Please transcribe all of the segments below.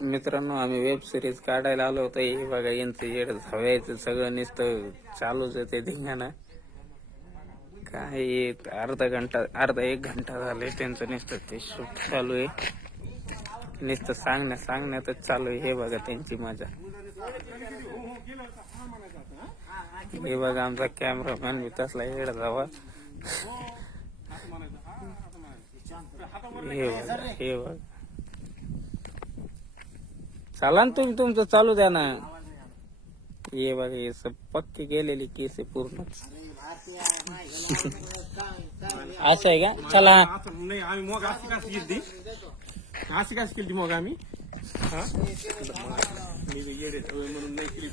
मित्रांनो, आम्ही web series काढायला आलो होतो. हे बघा, यांचं येड हवायचं सगळं नुसतं चालूच आहे ते धिंगाणा. काय अर्धा एक घंटा झाले त्यांचं नुसतं ते शूट चालू आहे. नुसतं सांगण्यातच चालू आहे. हे बघा त्यांची मजा. हे बघा आमचा कॅमेरामॅन बी तसला येड जावा. हे बघ चला ना, तुम्ही तुमचं चालू द्या ना. ये बघा, हे सब पक्की गेलेली केस पूर्ण. असं आहे का? चला नाही, आम्ही मग अशी काशी केली मग आम्ही मी येडे म्हणून नाही केली.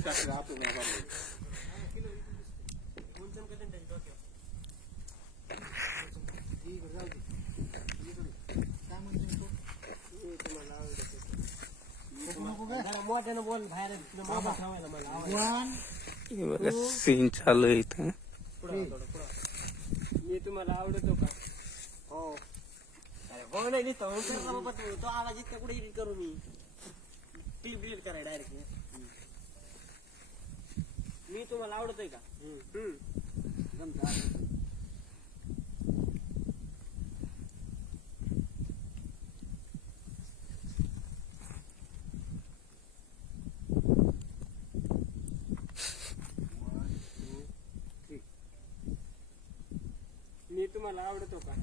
सीन चालू आहे इथं. मी तुम्हाला आवडतो का? हो. अरे हो, नाही दिसतो बाबा. तो आवाज इतका कुठे एडिट करू मी? क्लिप डिलीट कराय डायरेक्ट. मी तुम्हाला आवडतोय का? मी तुम्हाला आवडतो का?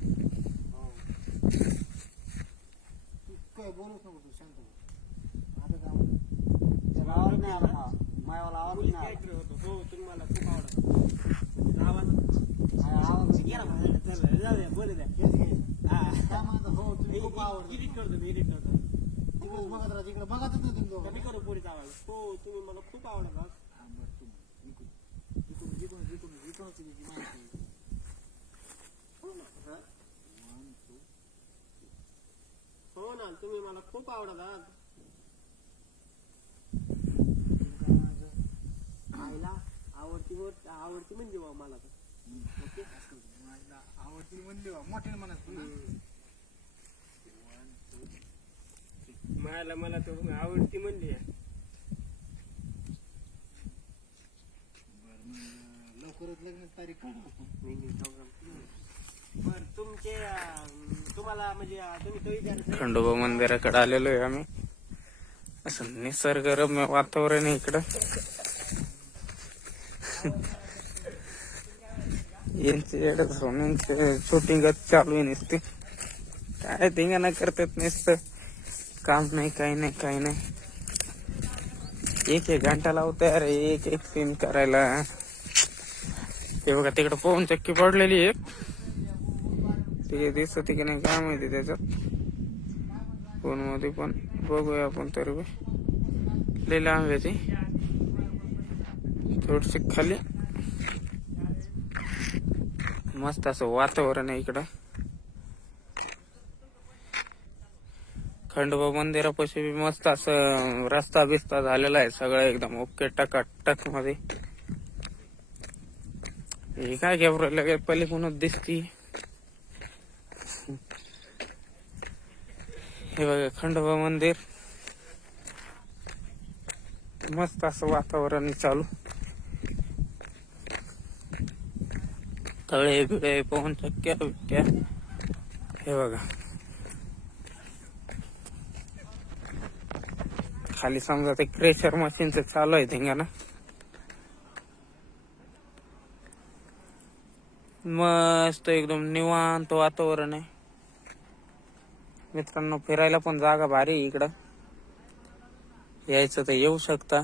काय बोलूच नको तू, शांत हो. आता काय आवाज नाही आला. मायावाला आवाज नाही आला. हो, तुम्हाला खूप आवडतो. आवाज गेला माझा. चल जाऊ द्या, बोलू द्या. काय म्हणतो? हो, तुम्ही खूप आवडतो. एडिट करतो, एडिट करतो. तिकडेच बघत राहा, तिकडे बघतच नाही तुम्ही दोघं. कमी करू पोरीचा आवाज. हो, तुम्ही मला खूप आवडता. हो ना, तुम्ही मला खूप आवडतात. आईला आवडती म्हणजे बा मला तर. ओके, आवडती म्हणली बा, मोठ्याने म्हणत ना. मला तर आवडती म्हणली. लवकरच लग्नाची तारीख काढू. बर, तुम्हाला म्हणजे तुम्ही तो विचार. खंडोबा मंदिराकडे आलेलो आहे आम्ही. असं निसर्गरम्य वातावरण आहे इकडं. यांचे शूटिंगच चालू आहे नुसते. काय धिंगाणा करतात नुसतं. काम नाही, काही नाही. एक घंटा लावतोय अरे एक सीन करायला. ते बघा तिकडं पवन चक्की पडलेली आहे. ते दिसत की नाही काय माहिती त्याच्यात. फोन मध्ये पण बघूया आपण. तर लई लांब आहे ती. थोडीशी खाली. मस्त असं वातावरण आहे इकडं. खंडोबा मंदिरापाशी बी मस्त असं रस्ता बिस्ता झालेला आहे. सगळं एकदम ओके टकाटक मध्ये. हे काय घ्यावर पलीकडूनच दिसती. हे बघा खंडोबा मंदिर. मस्त असं वातावरण चालू. तळे बिळे पवन चक्क्या बिक्क्या. हे बघा खाली समजा ते क्रेशर मशीनचं चालू आहे धिंगाणा. मस्त एकदम निवांत वातावरण आहे. मित्रांनो, फिरायला पण जागा भारी इकडं. यायचं तर येऊ शकता.